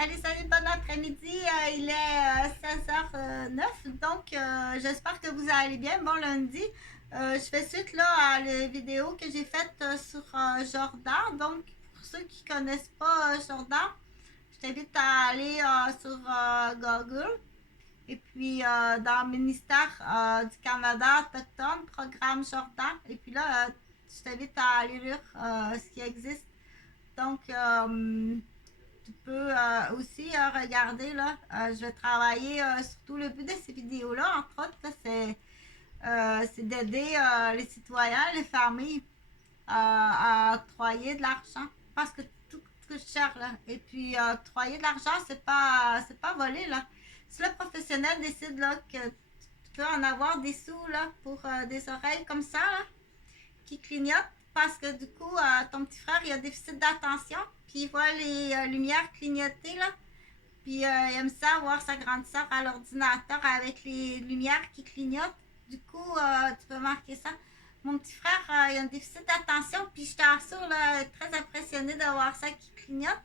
Salut, bon après-midi. Il est 16h09, donc j'espère que vous allez bien. Bon lundi. Je fais suite là à la vidéo que j'ai faite sur Jordan. Donc, pour ceux qui ne connaissent pas Jordan, je t'invite à aller sur Google. Et puis, dans le ministère du Canada autochtone, programme Jordan. Et puis là, je t'invite à aller lire ce qui existe. Donc, tu peux aussi regarder, là, je vais travailler surtout le but de ces vidéos-là, entre autres, là, c'est d'aider les citoyens, les familles à octroyer de l'argent. Parce que tout coûte cher, là. Et puis, octroyer de l'argent, c'est pas voler, là. Si le professionnel décide, là, que tu peux en avoir des sous, là, pour des oreilles comme ça, là, qui clignotent, parce que du coup, ton petit frère, il a déficit d'attention, puis il voit les lumières clignoter, là. Puis il aime ça voir sa grande soeur à l'ordinateur avec les lumières qui clignotent. Du coup, tu peux marquer ça. Mon petit frère, il a un déficit d'attention, puis je t'assure, là, très impressionnée de voir ça qui clignote.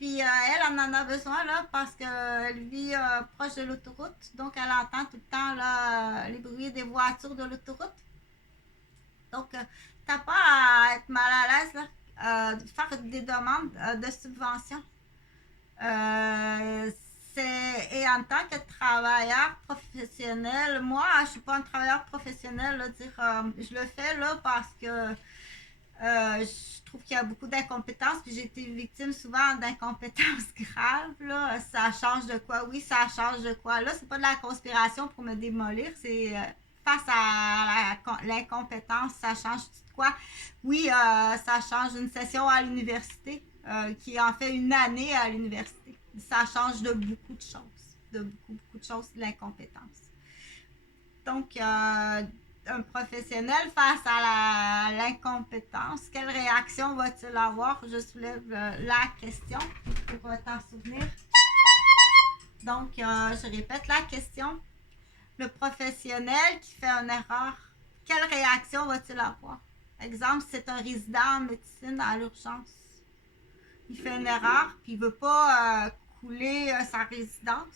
Puis elle en a besoin, là, parce qu'elle vit proche de l'autoroute. Donc, elle entend tout le temps, là, les bruits des voitures de l'autoroute. Donc, t'as pas à être mal à l'aise, là, de faire des demandes de subventions. Euh, et en tant que travailleur professionnel, moi, je suis pas un travailleur professionnel, là, dire, je le fais là parce que je trouve qu'il y a beaucoup d'incompétences, puis j'ai été victime souvent d'incompétences graves, là. Ça change de quoi? Oui, ça change de quoi? Là, c'est pas de la conspiration pour me démolir, c'est face à l'incompétence, ça change de quoi? Oui, ça change une session à l'université, qui en fait une année à l'université. Ça change de beaucoup de choses, beaucoup de choses, de l'incompétence. Donc, un professionnel face à l'incompétence, quelle réaction va-t-il avoir? Je soulève la question pour t'en souvenir. Donc, je répète la question. Le professionnel qui fait une erreur, quelle réaction va-t-il avoir? Exemple, c'est un résident en médecine à l'urgence. Il fait une erreur, puis il ne veut pas couler sa résidence.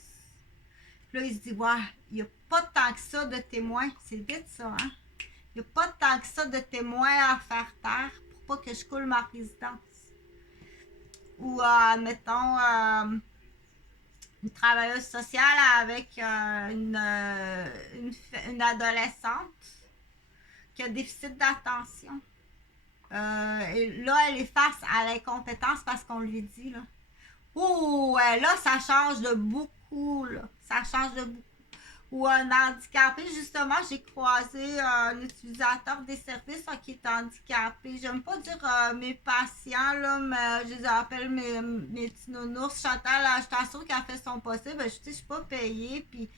Puis là, il se dit, ouais, il n'y a pas tant que ça de témoins. C'est vite ça, hein? Il n'y a pas tant que ça de témoins à faire taire pour pas que je coule ma résidence. Ou, admettons, une travailleuse sociale avec une adolescente qui a déficit d'attention. Et là, elle est face à l'incompétence parce qu'on lui dit, là. Oh, là, ça change de beaucoup, là. Ça change de beaucoup. Ou un handicapé, justement, j'ai croisé un utilisateur des services qui est handicapé. J'aime pas dire mes patients, là, mais je les appelle mes petits nounours. Chantal, je t'assure qu'elle fait son possible. Je suis pas payée, puis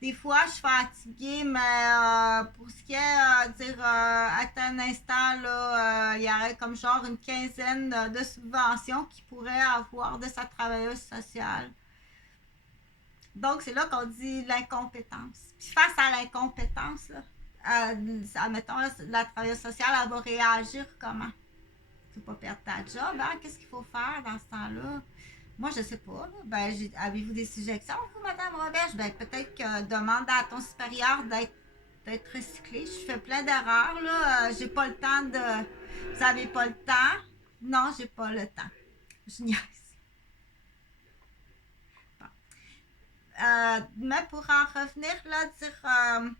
des fois, je suis fatiguée, mais pour ce qui est dire à un instant, là, il y aurait comme genre une quinzaine de subventions qu'il pourrait avoir de sa travailleuse sociale. Donc, c'est là qu'on dit l'incompétence. Puis face à l'incompétence, là, admettons, la travailleuse sociale, elle va réagir comment? Tu ne peux pas perdre ta job, hein? Qu'est-ce qu'il faut faire dans ce temps-là? Moi, je sais pas. Ben, avez-vous des suggestions, vous, Madame Roberge? Ben, peut-être que demande à ton supérieur d'être recyclé. Je fais plein d'erreurs, là. J'ai pas le temps de... Vous avez pas le temps? Non, j'ai pas le temps. Je niaise. Mais pour en revenir, là, dire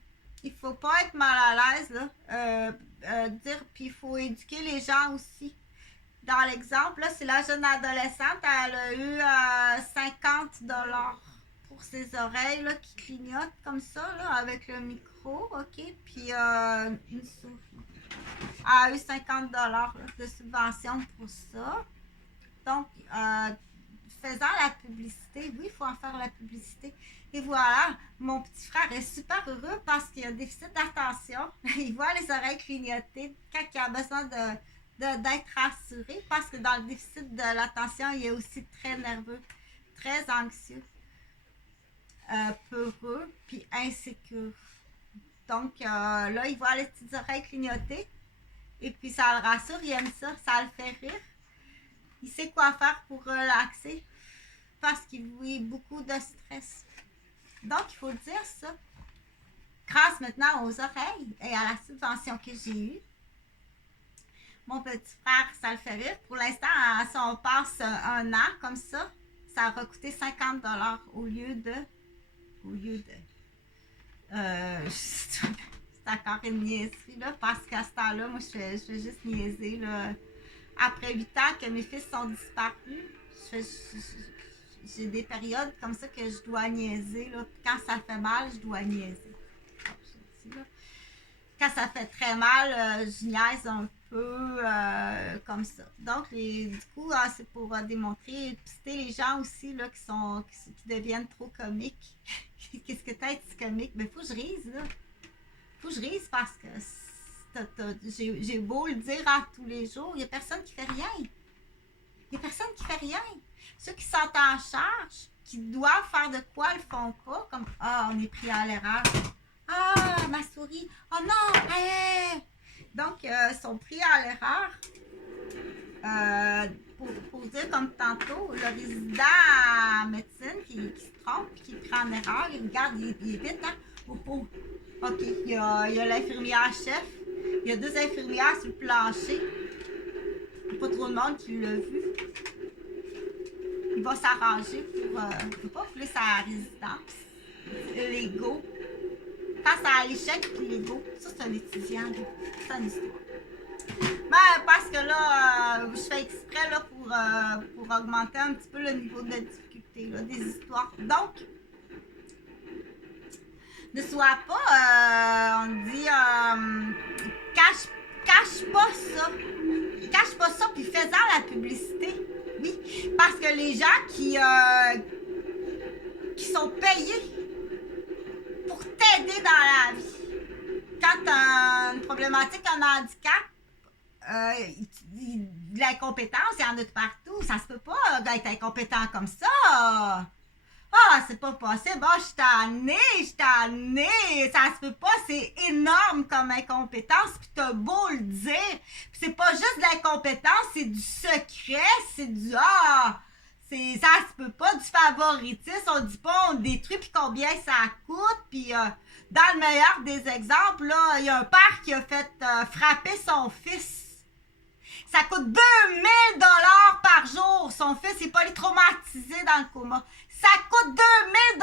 il faut pas être mal à l'aise, là. Dire, puis il faut éduquer les gens aussi. Dans l'exemple, là, c'est la jeune adolescente, elle a eu 50$ pour ses oreilles, là, qui clignotent comme ça, là, avec le micro, ok? Puis une souris. Elle a eu 50$ là, de subvention pour ça. Donc, faisant la publicité, oui, il faut en faire la publicité. Et voilà, mon petit frère est super heureux parce qu'il a un déficit d'attention. Il voit les oreilles clignoter quand il a besoin d'être rassuré parce que dans le déficit de l'attention, il est aussi très nerveux, très anxieux, peureux, puis insécure. Donc là, il voit les petites oreilles clignoter et puis ça le rassure, il aime ça, ça le fait rire. Il sait quoi faire pour relaxer. parce qu'il vit beaucoup de stress. Donc, il faut le dire ça. Grâce maintenant aux oreilles et à la subvention que j'ai eue, mon petit frère, ça le fait rire. Pour l'instant, si on passe un an comme ça va coûter 50 $ au lieu de... c'est encore une niaiserie, là, parce qu'à ce temps-là, moi, je fais juste niaiser, là. Après 8 ans que mes fils sont disparus, j'ai des périodes comme ça que je dois niaiser, là. Quand ça fait mal, je dois niaiser. Quand ça fait très mal, je niaise un peu comme ça. Donc, du coup, c'est pour démontrer, pister les gens aussi là, qui deviennent trop comiques. Qu'est-ce que t'as été comique? Mais faut que je rise, là. Faut que je rise parce que j'ai beau le dire tous les jours, il n'y a personne qui fait rien. Il n'y a personne qui fait rien. Ceux qui sont en charge, qui doivent faire de quoi, ils le font pas. Comme, on est pris à l'erreur. Ah, ma souris. Oh non, hey! Donc, ils sont pris à l'erreur. Pour dire comme tantôt, le résident en médecine qui se trompe, qui prend en erreur, il regarde, il est vite, hein? OK, il y a l'infirmière chef, il y a 2 infirmières sur le plancher. Il n'y a pas trop de monde qui l'a vu. Il va s'arranger pour pas fouler sa résidence. L'ego. Face à l'échec et l'ego. Ça, c'est un étudiant. C'est une histoire. Ben, parce que là, je fais exprès là, pour augmenter un petit peu le niveau de difficulté là, des histoires. Donc, ne sois pas, on dit, cache pas ça. Cache pas ça, puis fais-en la publicité. Oui, parce que les gens qui sont payés pour t'aider dans la vie, quand tu as une problématique, un handicap, de l'incompétence, il y en a de partout. Ça se peut pas d'être incompétent comme ça. C'est pas possible. Je suis tannée. Ça se peut pas. C'est énorme comme incompétence. Puis t'as beau le dire. Puis c'est pas juste de l'incompétence, c'est du secret. C'est du ça se peut pas, du favoritisme. On dit pas, on détruit, puis combien ça coûte. Puis dans le meilleur des exemples, là, il y a un père qui a fait frapper son fils. Ça coûte 2000 $ par jour. Son fils est polytraumatisé dans le coma. Ça coûte 2000 $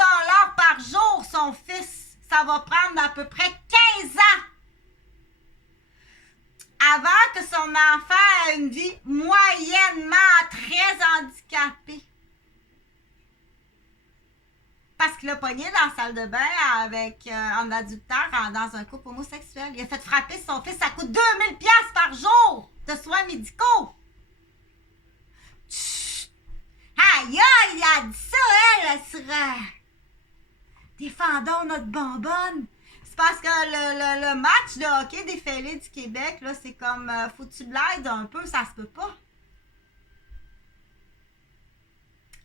par jour, son fils. Ça va prendre à peu près 15 ans avant que son enfant ait une vie moyennement très handicapée. Parce qu'il a pogné dans la salle de bain avec un adultère dans un couple homosexuel. Il a fait frapper son fils. Ça coûte 2000 $ par jour de soins médicaux. Chut! Aïe, il a dit ça, elle, sur Défendons notre bonbonne. C'est parce que le match de hockey des fêlés du Québec, là, c'est comme, faut que tu l'aides un peu, ça se peut pas.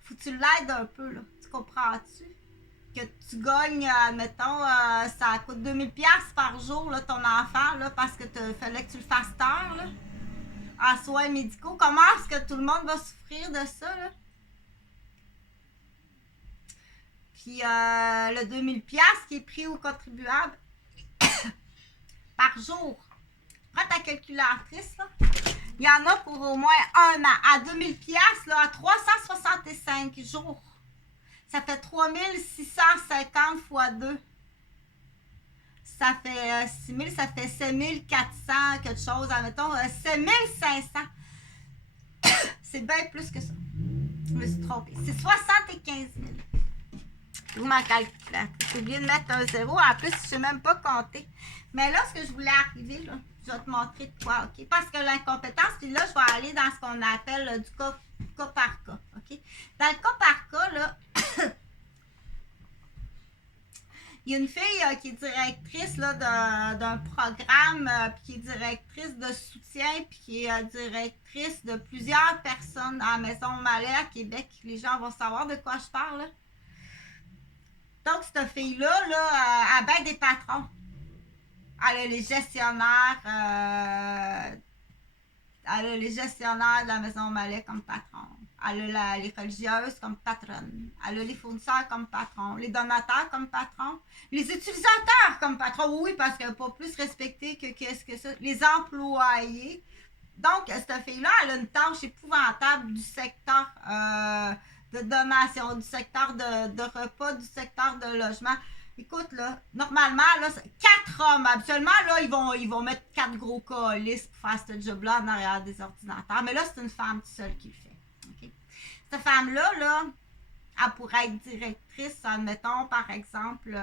Faut que tu l'aides un peu, là. Tu comprends-tu? Que tu gagnes, admettons, ça coûte 2000 $ par jour, là, ton enfant, là, parce que fallait que tu le fasses tard, là, en soins médicaux. Comment est-ce que tout le monde va souffrir de ça, là? Puis le 2000 $ qui est pris aux contribuables par jour. Prends ta calculatrice, là. Il y en a pour au moins un an. À 2000 $, là, à 365 jours. Ça fait 3650 fois 2. Ça fait 6000, ça fait 7400 quelque chose. Admettons, 7500. C'est bien plus que ça. Je me suis trompée. C'est 75 000. Ou ma calculatrice. J'ai oublié de mettre un zéro. En plus, je ne sais même pas compter. Mais là, ce que je voulais arriver, là, je vais te montrer de quoi, OK? Parce que l'incompétence, puis là, je vais aller dans ce qu'on appelle là, du cas par cas, OK? Dans le cas par cas, là, il y a une fille qui est directrice là, d'un programme, puis qui est directrice de soutien, puis qui est directrice de plusieurs personnes à la Maison Malais à Québec. Les gens vont savoir de quoi je parle, là. Donc, cette fille-là, elle baisse des patrons. Elle a les gestionnaires, de la Maison Malais comme patron. Elle a les religieuses comme patronnes. Elle a les fournisseurs comme patrons, les donateurs comme patrons, les utilisateurs comme patrons. Oui, parce qu'elle n'est pas plus respectée que qu'est-ce que ça. Les employés. Donc, cette fille-là, elle a une tâche épouvantable du secteur de donation, du secteur de repas, du secteur de logement. Écoute, là, normalement, là, 4 hommes, habituellement, là, ils vont mettre 4 gros colis pour faire ce job-là en arrière des ordinateurs. Mais là, c'est une femme seule qui le fait. Okay? Cette femme-là, là, elle pourrait être directrice, admettons, par exemple,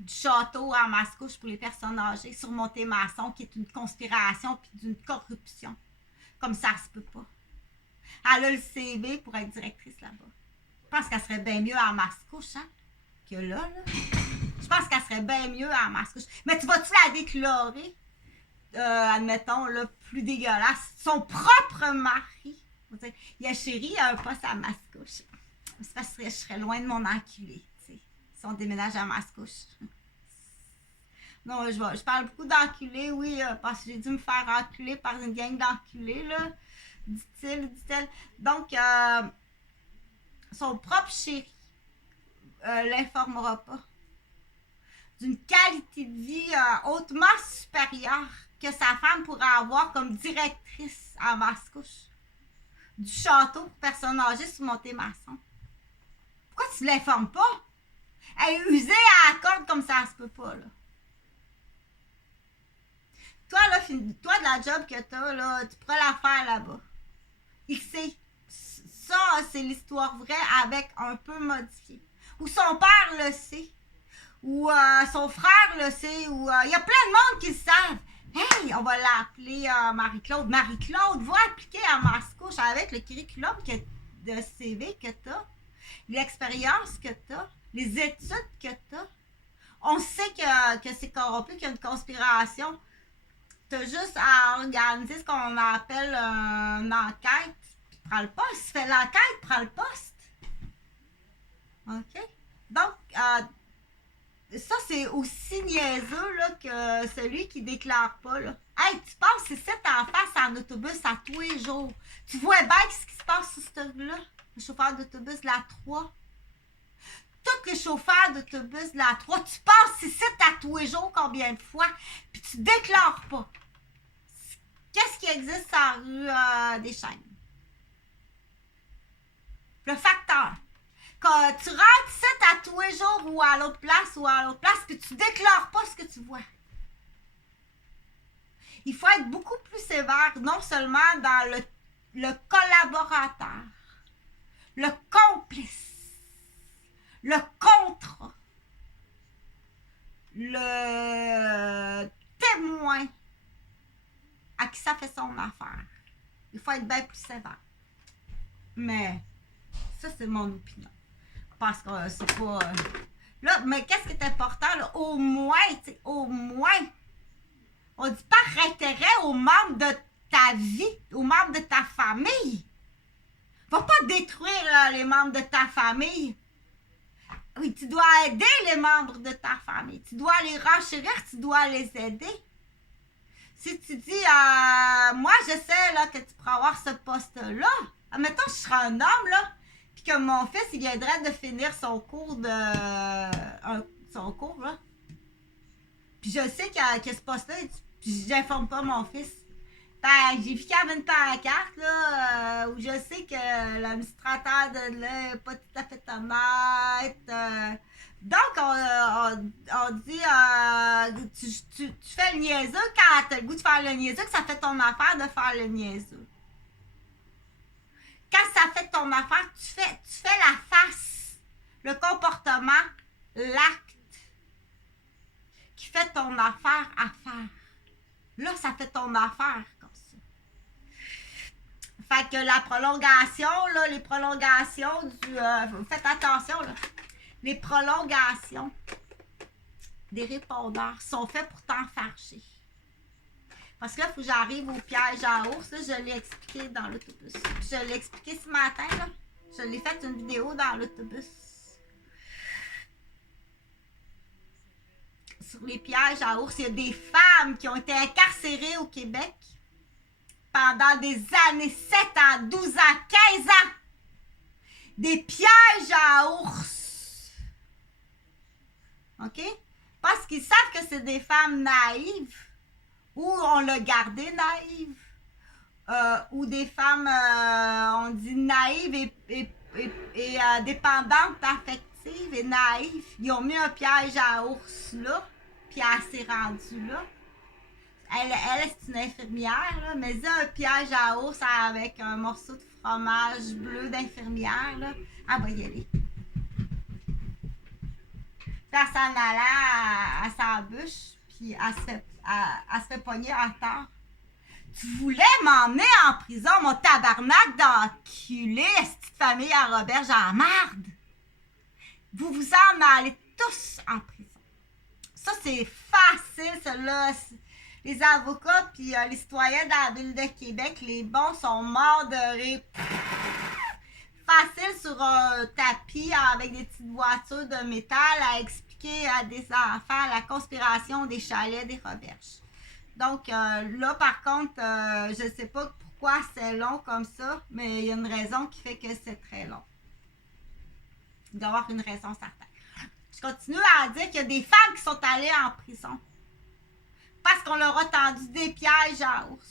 du château à Mascouche pour les personnes âgées, sur Montémaçon, qui est une conspiration puis d'une corruption. Comme ça se peut pas. Elle a le CV pour être directrice là-bas. Je pense qu'elle serait bien mieux à Mascouche, hein, que là. Je pense qu'elle serait bien mieux à Mascouche. Mais tu vas-tu la déclarer, admettons, là, plus dégueulasse, son propre mari? Il y a chérie, il y a un poste à Mascouche. C'est parce que je serais loin de mon enculé, tu sais, si on déménage à Mascouche. Non, je parle beaucoup d'enculés, oui, parce que j'ai dû me faire enculer par une gang d'enculés, là, dit-elle. Donc, son propre chéri l'informera pas d'une qualité de vie hautement supérieure que sa femme pourrait avoir comme directrice à Mascouche du château pour personnes âgées sur Montémaçon. Pourquoi tu l'informes pas? Elle est usée à la corde comme ça se peut pas, là. Toi, là, toi, de la job que t'as, là, tu pourrais la faire là-bas. Il sait. Ça, c'est l'histoire vraie avec un peu modifié. Ou son père le sait. Ou son frère le sait. Ou il y a plein de monde qui le savent. Hey, on va l'appeler Marie-Claude. Marie-Claude, va appliquer à Mascouche avec le curriculum de CV que t'as, l'expérience que t'as, les études que t'as. On sait que c'est corrompu, qu'il y a une conspiration. T'as juste à organiser ce qu'on appelle une enquête. Puis prends le poste. Fais l'enquête, prends le poste. OK? Donc, ça, c'est aussi niaiseux là, que celui qui déclare pas. Là. Hey, tu passes ici en face en autobus à tous les jours. Tu vois bien ce qui se passe sur ce là, le chauffeur d'autobus de la 3. Tous les chauffeurs d'autobus de la 3, tu passes ici à tous les jours combien de fois, puis tu déclares pas. Qu'est-ce qui existe sur la rue des Chênes? Le facteur. Quand tu rentres ici à tous les jours ou à l'autre place, puis tu déclares pas ce que tu vois. Il faut être beaucoup plus sévère, non seulement dans le collaborateur, le complice, le contrat, le témoin à qui ça fait son affaire. Il faut être bien plus sévère. Mais ça, c'est mon opinion. Parce que c'est pas... là, mais qu'est-ce qui est important? Là? Au moins, on dit par intérêt aux membres de ta vie, aux membres de ta famille. Va pas détruire les membres de ta famille. Oui, tu dois aider les membres de ta famille. Tu dois les renchérir, tu dois les aider. Si tu dis, moi, je sais là, que tu pourras avoir ce poste-là, admettons que je serais un homme, là, puis que mon fils, il viendrait de finir son cours son cours, là. Puis je sais que ce poste-là, puis j'informe pas mon fils. Ben, j'ai vu qu'il y avait une pancarte, là, où je sais que l'administrateur de là n'est pas tout à fait honnête. Donc, on dit, tu fais le niaiseux quand t'as le goût de faire le niaiseux, que ça fait ton affaire de faire le niaiseux. Quand ça fait ton affaire, tu fais la face, le comportement, l'acte qui fait ton affaire à faire. Là, ça fait ton affaire comme ça. Fait que la prolongation, là, les prolongations faites attention, là. Les prolongations des répondeurs sont faites pour t'enfarger. Parce que là, il faut que j'arrive au piège à ours. Là, je l'ai expliqué dans l'autobus. Je l'ai expliqué ce matin. Là. Je l'ai fait une vidéo dans l'autobus. Sur les pièges à ours, il y a des femmes qui ont été incarcérées au Québec pendant des années, 7 ans, 12 ans, 15 ans. Des pièges à ours. OK? Parce qu'ils savent que c'est des femmes naïves, ou on l'a gardé naïve, ou des femmes, on dit naïves et dépendantes affectives et naïves. Ils ont mis un piège à ours là, puis elle s'est rendue là. Elle c'est une infirmière, là, mais elle a un piège à ours avec un morceau de fromage bleu d'infirmière, là. Elle va y aller. Puis elle s'en allait à sa bûche, puis elle se fait pogner à terre. Tu voulais m'emmener en prison, mon tabarnak d'enculé, cette famille à Roberge à la marde. Vous vous en allez tous en prison. Ça, c'est facile, ça, là. Les avocats puis les citoyens de la ville de Québec, les bons sont morts de rire. Facile sur un tapis avec des petites voitures de métal à expliquer à des enfants la conspiration des chalets des Roberges. Donc là, par contre, je ne sais pas pourquoi c'est long comme ça, mais il y a une raison qui fait que c'est très long. Il doit y avoir une raison certaine. Je continue à dire qu'il y a des femmes qui sont allées en prison parce qu'on leur a tendu des pièges à ours.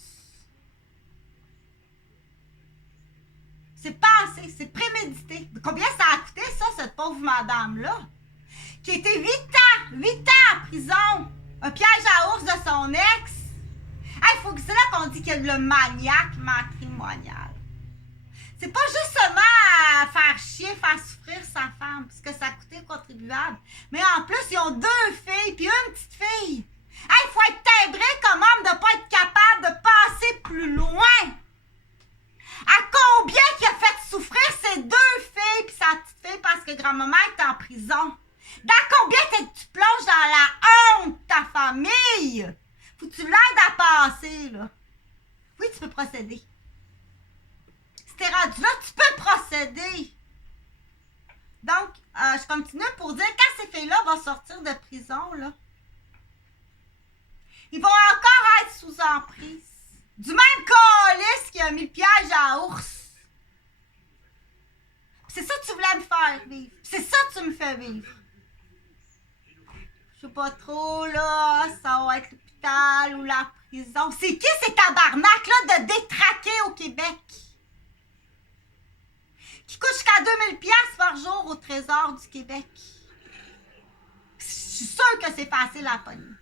C'est pensé, c'est prémédité. Combien ça a coûté, ça, cette pauvre madame-là? Qui a été 8 ans en prison. Un piège à ours de son ex. Il faut que c'est là qu'on dit qu'il y a le maniaque matrimonial. C'est pas juste seulement faire chier, faire souffrir sa femme, parce que ça a coûté le contribuable. Mais en plus, ils ont 2 filles, puis une petite fille. Il faut être timbré comme homme de ne pas être capable de passer plus loin. À combien qu'il a fait souffrir ses 2 filles puis sa petite fille parce que grand-maman est en prison? Dans combien tu plonges dans la honte de ta famille? Faut que tu l'aides à passer, là. Oui, tu peux procéder. Si t'es rendu là, tu peux procéder. Donc, je continue pour dire, quand ces filles-là vont sortir de prison, là, ils vont encore être sous emprise. Du même calice qui a mis le piège à ours. C'est ça que tu voulais me faire vivre. C'est ça que tu me fais vivre. Je sais pas trop, là, ça va être l'hôpital ou la prison. C'est qui ces tabarnak-là de détraquer au Québec? Qui coûte jusqu'à 2000$ par jour au Trésor du Québec. Je suis sûre que c'est facile à pogner.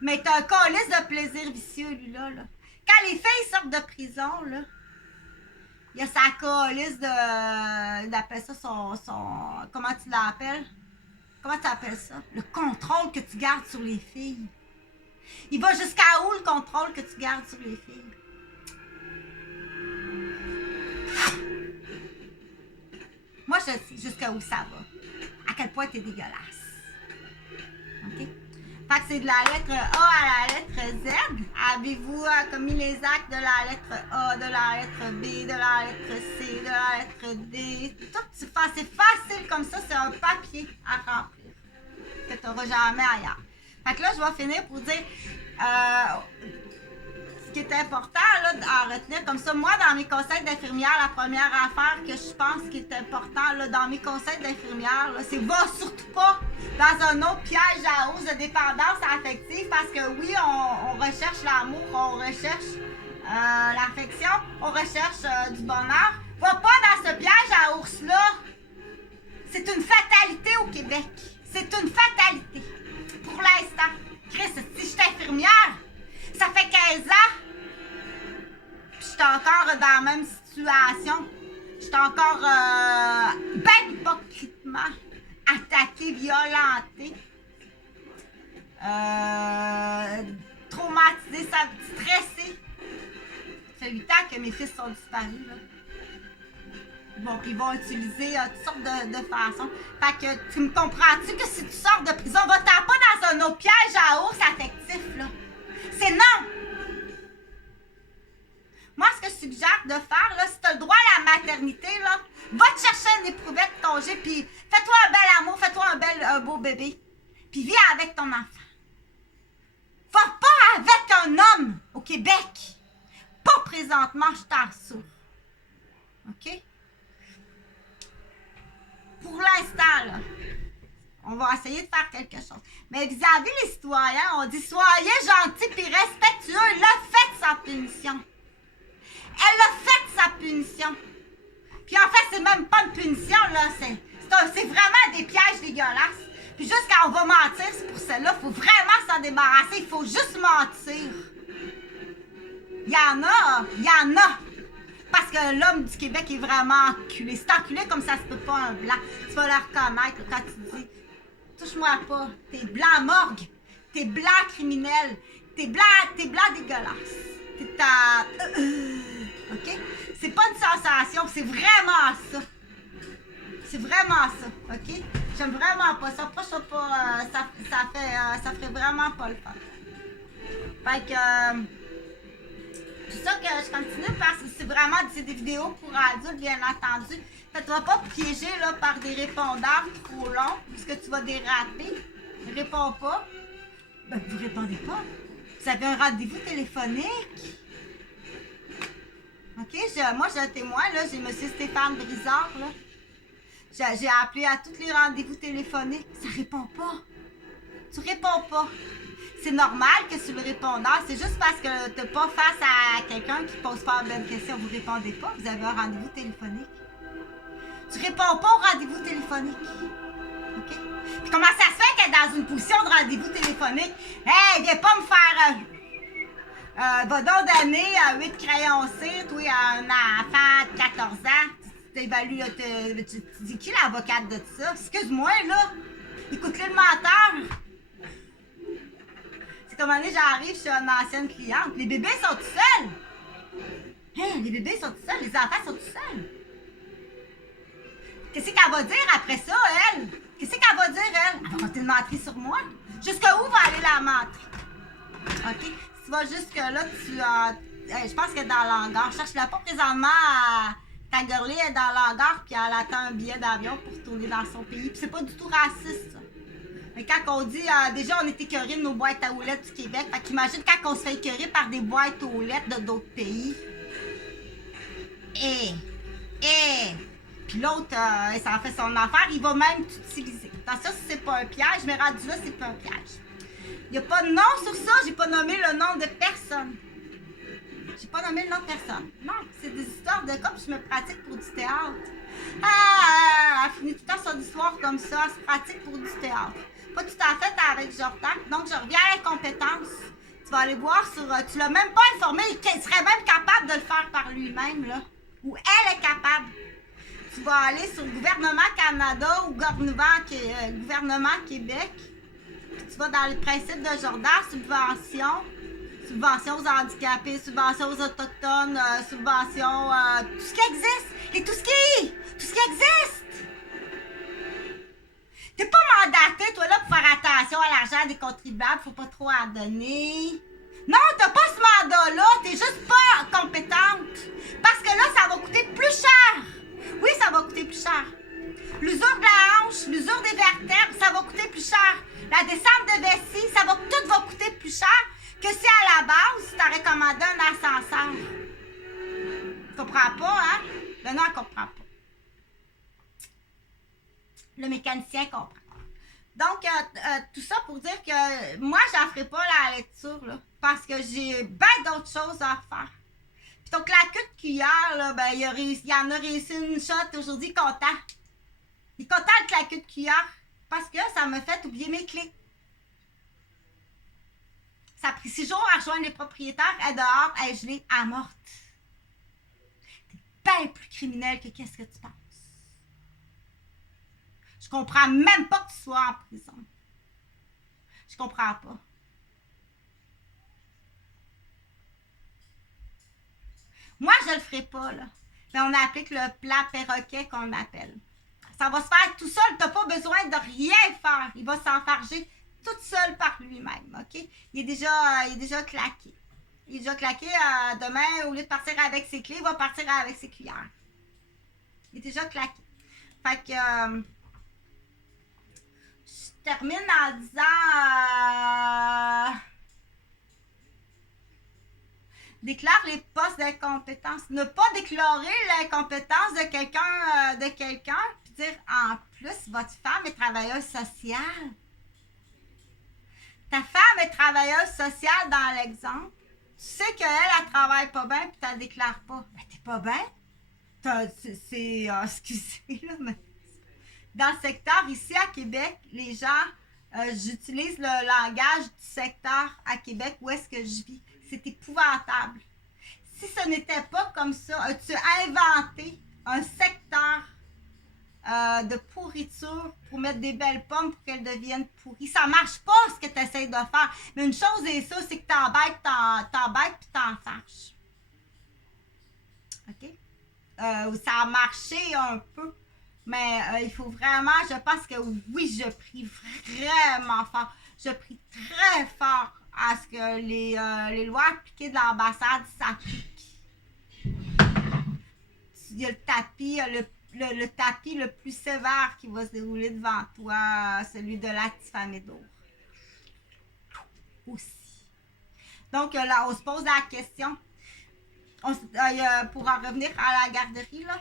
Mais t'as un calice de plaisir vicieux, lui-là, là. Quand les filles sortent de prison, là, il y a sa calice de... Il appelle ça son... Comment tu l'appelles? Comment tu appelles ça? Le contrôle que tu gardes sur les filles. Il va jusqu'à où, le contrôle que tu gardes sur les filles? Moi, je sais jusqu'à où ça va. À quel point t'es dégueulasse. OK? Fait que c'est de la lettre A à la lettre Z. Avez-vous commis les actes de la lettre A, de la lettre B, de la lettre C, de la lettre D? Tout, c'est facile comme ça, c'est un papier à remplir que tu n'auras jamais ailleurs. Fait que là, je vais finir pour dire ce qui est important là, à retenir comme ça. Moi, dans mes conseils d'infirmière, la première affaire que je pense qui est important là, dans mes conseils d'infirmière, c'est va surtout pas dans un autre piège à hausse de dépendance affective parce que oui, on recherche l'amour, on recherche l'affection, on recherche du bonheur. Va pas dans ce piège à ours-là. C'est une fatalité au Québec. C'est une fatalité. Pour l'instant. Chris, si je suis infirmière, ça fait 15 ans. Puis je suis encore dans la même situation. Je suis encore ben hypocritement attaquée, violentée, traumatisée, stressée. Ça fait 8 ans que mes fils sont disparus, là. Bon, ils vont utiliser toutes sortes de façons. Fait que, tu me comprends-tu que si tu sors de prison, va-t'en pas dans un autre piège à ours affectif, là. C'est non! Moi, ce que je suggère de faire, là, si t'as le droit à la maternité, là, va te chercher une éprouvette de congé, puis fais-toi un bel amour, fais-toi un beau bébé, puis vis avec ton enfant. Va pas avec un homme au Québec. Pas présentement, je t'assure. OK? Pour l'instant, là, on va essayer de faire quelque chose. Mais vis-à-vis les citoyens, on dit soyez gentils puis respectueux. Elle a fait sa punition. Elle a fait sa punition. Puis en fait, c'est même pas une punition, là. C'est vraiment des pièges dégueulasses. Puis juste quand on va mentir, c'est pour cela, il faut vraiment s'en débarrasser. Il faut juste mentir. Il y en a. Parce que l'homme du Québec est vraiment enculé. C'est enculé comme ça se peut pas un blanc. Tu vas le reconnaître quand tu dis touche-moi pas. T'es blanc morgue. T'es blanc criminel. T'es blanc dégueulasse. T'es à... OK? C'est pas une sensation, c'est vraiment ça. C'est vraiment ça, OK? J'aime vraiment pas ça. Pas ça ferait vraiment pas le fun. Fait que... c'est ça que je continue parce que c'est vraiment des vidéos pour adultes, bien entendu. Faites-toi pas piéger là, par des répondeurs trop longs, puisque tu vas déraper. Réponds pas. Ben, vous répondez pas. Vous avez un rendez-vous téléphonique. OK? Moi, j'ai un témoin, là. J'ai M. Stéphane Brizard, là. J'ai appelé à tous les rendez-vous téléphoniques. Ça répond pas. Tu réponds pas. C'est normal que sur le répondeur, c'est juste parce que tu n'es pas face à quelqu'un qui pose pas la bonne question. Vous répondez pas, vous avez un rendez-vous téléphonique. Tu réponds pas au rendez-vous téléphonique. OK? Puis comment ça se fait qu'elle est dans une position de rendez-vous téléphonique? Hey, viens pas me faire... va donc donner 8 crayons cire, toi, à un enfant de 14 ans. Tu t'évalues, tu dis qui l'avocate de ça? Excuse-moi, là. Écoute-le le menteur. C'est comme un moment donné, j'arrive chez une ancienne cliente. Les bébés sont tout seuls. Hein, les bébés sont tout seuls, les enfants sont tout seuls. Qu'est-ce qu'elle va dire après ça, elle? Qu'est-ce qu'elle va dire, elle? Elle va continuer de mentir sur moi. Jusqu'où va aller la mentir? OK? Si tu vas jusque-là, je pense qu'elle est dans l'hangar. Cherche-la pas présentement à... Ta girlie est dans l'hangar puis elle attend un billet d'avion pour retourner dans son pays. Puis c'est pas du tout raciste, ça. Mais quand on dit, déjà, on est écœuré de nos boîtes à aux lettres du Québec. Fait qu'imagine quand on se fait écœurer par des boîtes aux lettres de d'autres pays. Puis l'autre, ça en fait son affaire, il va même t'utiliser. Attention, si c'est pas un piège, mais rendu là, c'est pas un piège. Il n'y a pas de nom sur ça, j'ai pas nommé le nom de personne. J'ai pas nommé le nom de personne. Non, c'est des histoires de comme je me pratique pour du théâtre. Elle finit tout le temps sur des histoires comme ça, elle se pratique pour du théâtre. Pas tout à fait avec Jordan. Donc, je reviens à l'incompétence. Tu vas aller voir sur... tu l'as même pas informé, il serait même capable de le faire par lui-même, là. Ou elle est capable. Tu vas aller sur le gouvernement Canada ou gouvernement Québec. Puis tu vas dans le principe de Jordan, subvention aux handicapés, subvention aux autochtones, subvention... tout ce qui existe. Et tout ce qui existe. T'es pas mandaté, toi, là, pour faire attention à l'argent des contribuables. Faut pas trop en donner. Non, t'as pas ce mandat-là. T'es juste pas compétente. Parce que là, ça va coûter plus cher. Oui, ça va coûter plus cher. L'usure de la hanche, l'usure des vertèbres, ça va coûter plus cher. La descente de vessie, tout va coûter plus cher que si à la base, tu t'aurais commandé un ascenseur. Tu comprends pas, hein? Le nom, elle comprend pas. Le mécanicien comprend. Donc, tout ça pour dire que moi, je n'en ferai pas la lecture, là, parce que j'ai bien d'autres choses à faire. Puis donc, la queue de cuillère, là, ben, il en a réussi une shot aujourd'hui, content. Il est content avec la queue de cuillère, parce que ça m'a fait oublier mes clés. Ça a pris 6 jours à rejoindre les propriétaires, elle est dehors, elle est gelée, elle est morte. T'es bien plus criminel que qu'est-ce que tu penses. Je comprends même pas que tu sois en prison. Je comprends pas. Moi, je le ferai pas, là. Mais on applique le plan perroquet qu'on appelle. Ça va se faire tout seul. T'as pas besoin de rien faire. Il va s'enfarger tout seul par lui-même, OK? Il est déjà claqué. Il est déjà claqué. Demain, au lieu de partir avec ses clés, il va partir avec ses cuillères. Il est déjà claqué. Fait que... je termine en disant... Déclare les postes d'incompétence. Ne pas déclarer l'incompétence de quelqu'un, puis dire en plus, votre femme est travailleuse sociale. Ta femme est travailleuse sociale dans l'exemple. Tu sais qu'elle, elle travaille pas bien, puis tu la déclares pas. Ben, t'es pas bien. Excusez, là, mais dans le secteur ici à Québec, les gens, j'utilise le langage du secteur à Québec où est-ce que je vis. C'est épouvantable. Si ce n'était pas comme ça, as-tu inventé un secteur de pourriture pour mettre des belles pommes pour qu'elles deviennent pourries? Ça marche pas ce que tu essaies de faire. Mais une chose est ça, c'est que t'embêtes puis t'en fâches. OK? Ça a marché un peu. Mais il faut vraiment, je pense que oui, je prie vraiment fort. Je prie très fort à ce que les lois appliquées de l'ambassade s'appliquent. Il y a le tapis, le tapis le plus sévère qui va se dérouler devant toi, celui de la Tifamédour. Aussi. Donc là, on se pose la question. Pour en revenir à la garderie, là,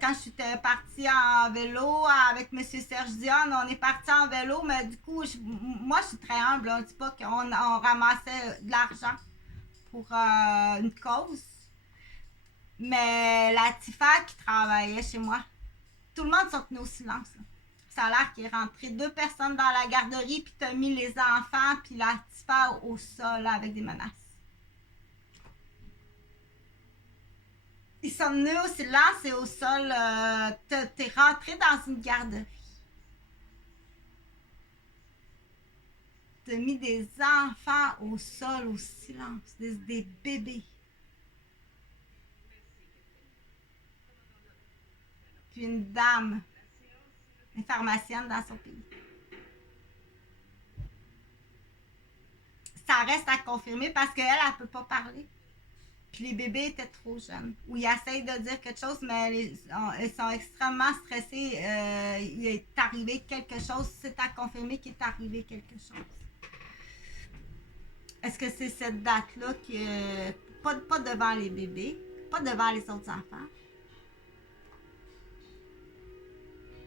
quand je suis partie en vélo avec M. Serge Dionne, on est parti en vélo, mais du coup, moi, je suis très humble. On ne dit pas qu'on ramassait de l'argent pour une cause. Mais la Tifa qui travaillait chez moi, tout le monde s'est tenu au silence. Là. Ça a l'air qu'il est rentré 2 personnes dans la garderie, puis t'as mis les enfants, puis la Tifa au sol là, avec des menaces. Ils sont venus au silence et au sol. T'es rentré dans une garderie. T'as mis des enfants au sol, au silence, des bébés. Puis une dame, une pharmacienne dans son pays. Ça reste à confirmer parce qu'elle, elle ne peut pas parler. Puis les bébés étaient trop jeunes. Ou ils essayent de dire quelque chose, mais ils sont extrêmement stressés. Il est arrivé quelque chose. C'est à confirmer qu'il est arrivé quelque chose. Est-ce que c'est cette date-là qui pas devant les bébés, pas devant les autres enfants,